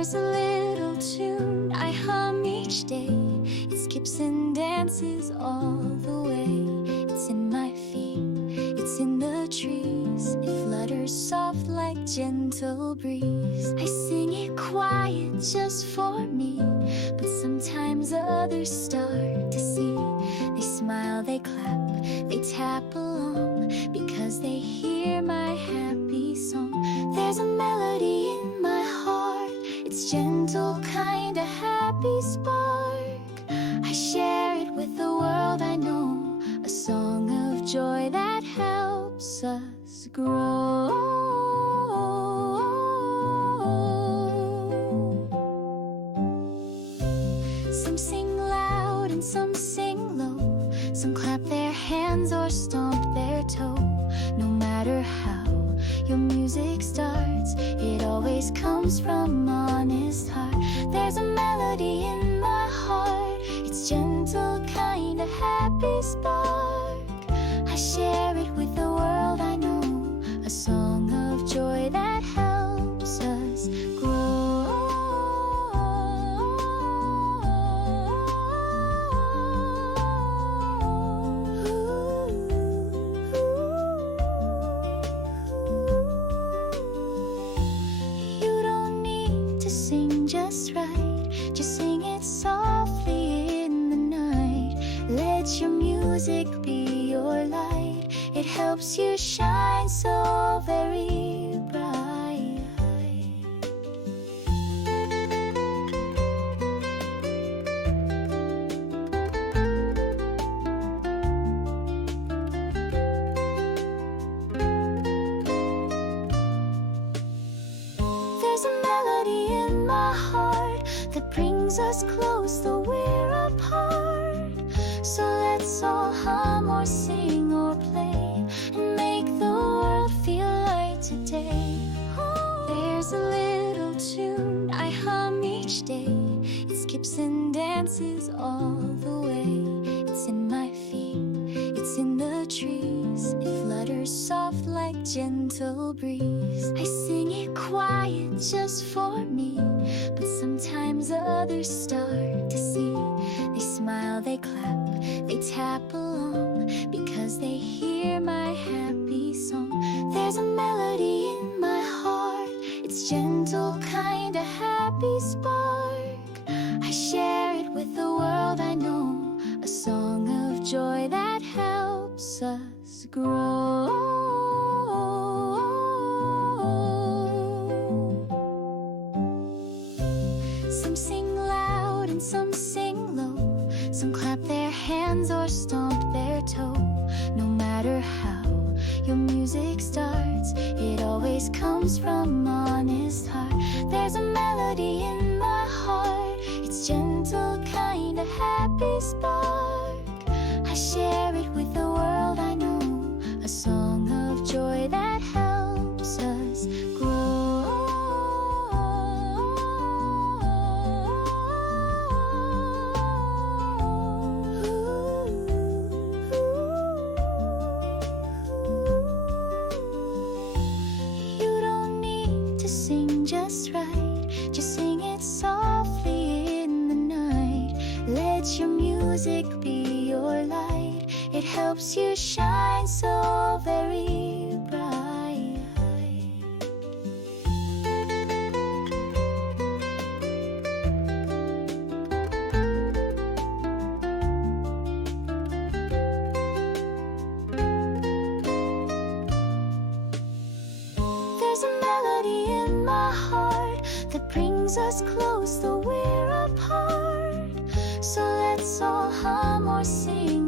There's a little tune I hum each day. It skips and dances all the way. It's in my feet, it's in the trees. It flutters soft like gentle breeze. I sing it quiet just for me, but sometimes others start to see. They smile, they clap, they tap along, because they hear my happy song. There's a melody in my heart, it's gentle, kinda happy spark. I share it with the world I know, a song of joy that helps us grow. Some sing loud and some sing low. Some clap their hands or stomp their toe. No matter how your music starts, it always comes from honest heart. There's a melody in my heart, it's gentle, kinda happy spark. I share it with the world I know, a song of joy that helps us grow. Just right, just sing it softly in the night. Let your music be your light, it helps you shine so very bright. There's a melody in my heart that brings us close though we're apart. So let's all hum or sing or play and make the world feel light today. There's a little tune I hum each day. It skips and dances all the way. It's in my feet, it's in the trees. It flutters soft like gentle breeze. I sing it quiet just for me, but sometimes others start to see. They smile, they clap, they tap along, because they hear my happy song. There's a melody in my heart, it's gentle, kinda happy spark. I share it with the world I know, a song of joy that helps us grow. Some sing loud and some sing low. Some clap their hands or stomp their toe. No matter how your music starts, it always comes from honest heart. There's a melody in my heart, it's gentle, kinda happy spark. I share it with the world I know, a song of joy that helps us grow. Just right, just sing it softly in the night. Let your music be your light, it helps you shine so very bright. There's a melody in my heart that brings us close though we're apart. So let's all hum or sing